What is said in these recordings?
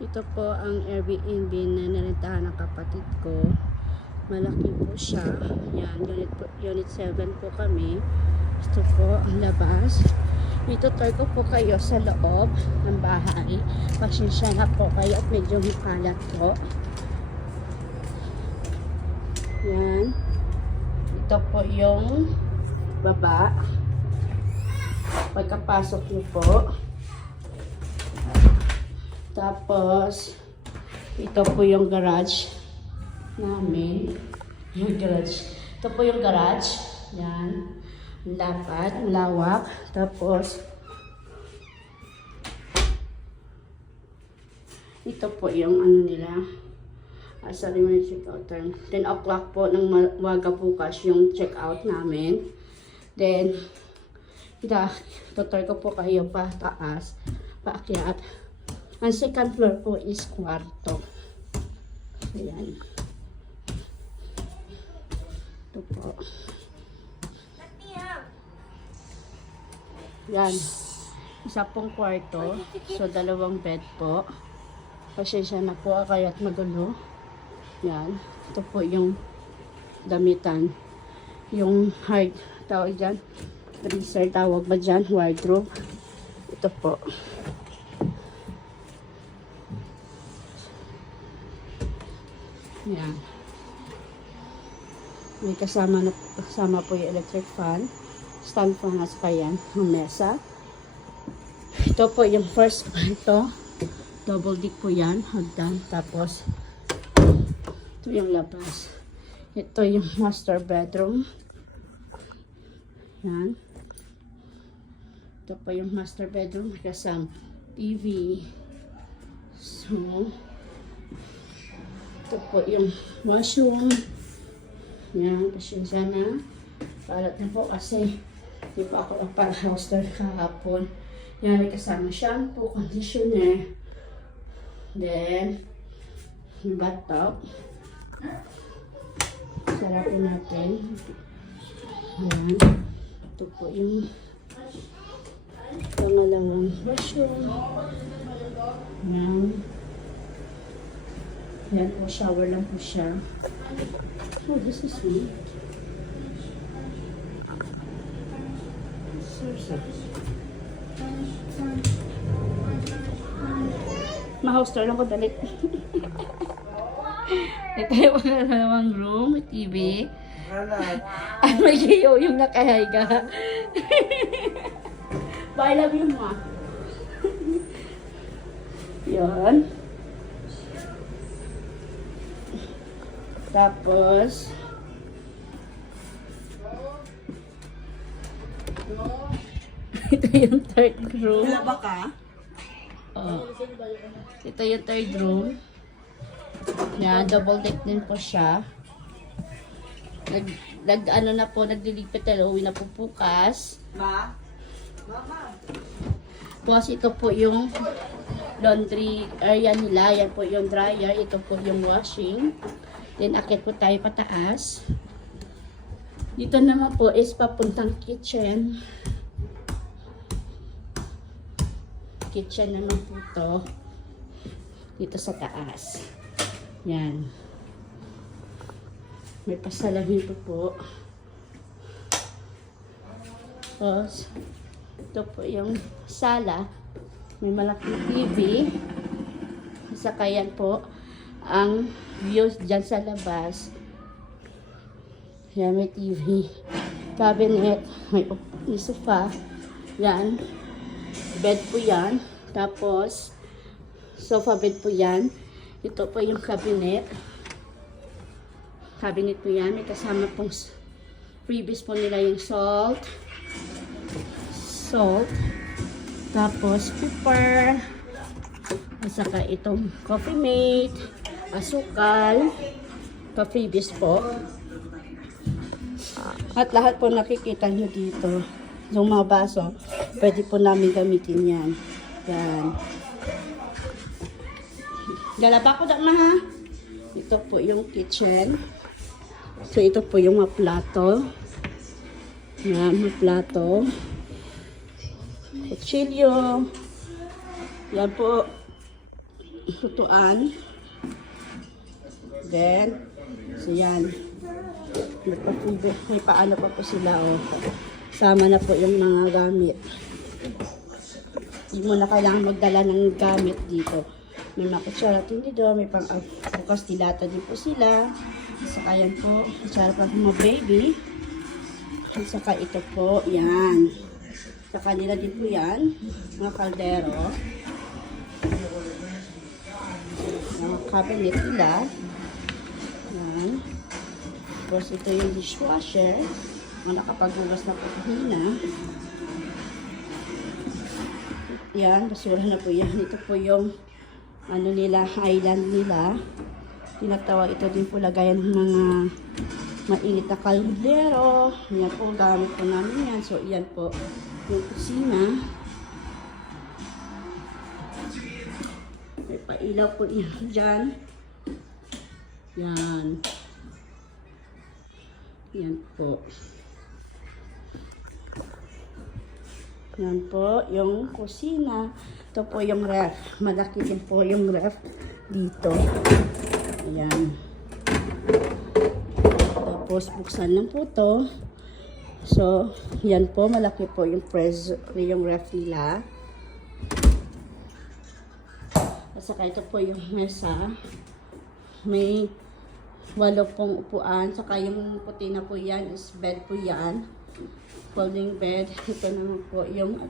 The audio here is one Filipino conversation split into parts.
Ito po ang Airbnb na narentahan ng kapatid ko. Malaki po siya. Yan, unit, po, unit 7 po kami. Ito po ang labas. Itutur ko po kayo sa loob ng bahay. Pasensya na po kayo at medyo makalat po. Yan. Ito po yung baba. Pagkapasok niyo po. Tapos, ito po yung garage namin. Yung garage. Ito po yung garage. Yan. Lapad, lawak. Tapos, ito po yung ano nila. Ah, sorry, may check out time. 10 o'clock po ng waga bukas yung check out namin. Then, ita, tutor ko po kayo pa taas, paakyat. Ang second floor po is kwarto. Ayan. Ito po. Yan. Isa pong kwarto. So, dalawang bed po. Pasensya na po kayo at magulo. Yan. Ito po yung damitan. Yung height. Tawag dyan. Freezer tawag ba dyan? Wardrobe. Ito po. Yan. May kasama na kasama po yung electric fan. Stand fan at saka yan. Yung mesa. Ito po yung first kwarto. Double deck po yan. Hagdan. Tapos, ito yung labas. Ito yung master bedroom. Yan. Ito po yung master bedroom. Kasama TV. So, ito po yung washroom. Yan, pasensya na. Palat na po kasi di pa ako nagpa-houster kahapon. Yan, may kasama shampoo, conditioner. Then, yung bathtub. Sarapin natin. Yan. Ito po yung pangalawang washroom. Yan. Yan po, shower lang po siya. Oh, this is so. Ma-hoster lang ko dalit. Ito yung pangalawang room, may TV. At may gayo yung nakahiga. Bye, love you, ma. Yan. Tapos, ito yung third room. Laba ka? Oh. Ito yung third room. Yan, double deck din po siya. Nag, nag ano na po, nagliligpit na uwi na po bukas. Ma? Mama. Tapos ito po yung laundry area nila. Yan po yung dryer. Ito po yung washing. Then akit po tayo pataas. Dito naman po is papuntang kitchen. Kitchen naman po to. Dito sa taas. Yan. May pasalamin po po. Tapos, ito po yung sala. May malaking TV. Saka yan po ang views dyan sa labas. Yan, may TV. Cabinet. May, may sofa. Yan. Bed po yan. Tapos, sofa bed po yan. Ito po yung cabinet. Cabinet po yan. May kasama pong s- freebies po nila yung salt. Salt. Tapos, cooper. At saka itong coffee mate. Asukal. Ito freebies po. At lahat po nakikita nyo dito. Yung mga baso, pwede po namin gamitin yan. Yan. Galapa ko ma ha. Ito po yung kitchen. So, ito po yung mga plato. Yan, mga plato. Kutsilyo. Yan po. tutuan. Then, so yan. Pa, may paano pa po sila, oh. Sama na po yung mga gamit. Hindi mo na kailangan magdala ng gamit dito. May mga kutsara tinidor, may pang bukas dilata din po sila. Saka yan po, kutsara pa mga baby. At saka ito po, yan. Sa kanila din po yan, mga kaldero. Mga cabinet nila. Yan. Tapos ito yung dishwasher. Mga nakapaghugas na po kanina. Yan, basura na po yan. Ito po yung ano nila, island nila. Tinatawag ito din po lagayan ng mga mainit na kaldero. Yan po, gamit po namin yan. So, yan po yung kusina. May pailaw po yan dyan. Yan. Yan po. Yan po, yung kusina. Ito po yung ref. Malaki din po yung ref dito. Ayan. Tapos, buksan lang po to. So, yan po, malaki po yung pres, yung ref nila. At saka ito po yung mesa. May walo pong upuan. Saka yung puti na po yan is bed po yan. Folding bed. Ito naman po yung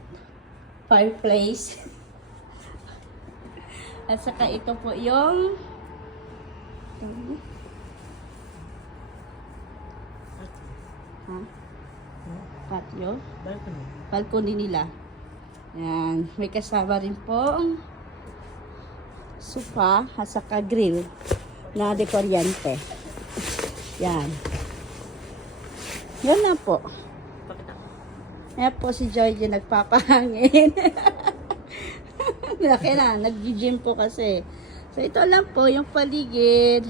fireplace. At saka ito po yung ha? Patio. Balcony. Balcony nila. Yan. May kasama rin pong sofa at saka grill na de kuryente. Yan. Yan na po. Yan po si Joy yung nagpapahangin. Laki na, nag-gym po kasi. So ito lang po yung paligid.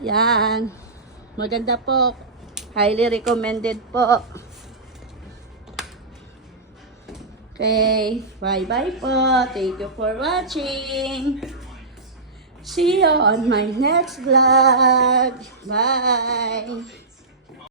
Yan. Maganda po. Highly recommended po. Okay, bye-bye po. Thank you for watching. See you on my next vlog. Bye.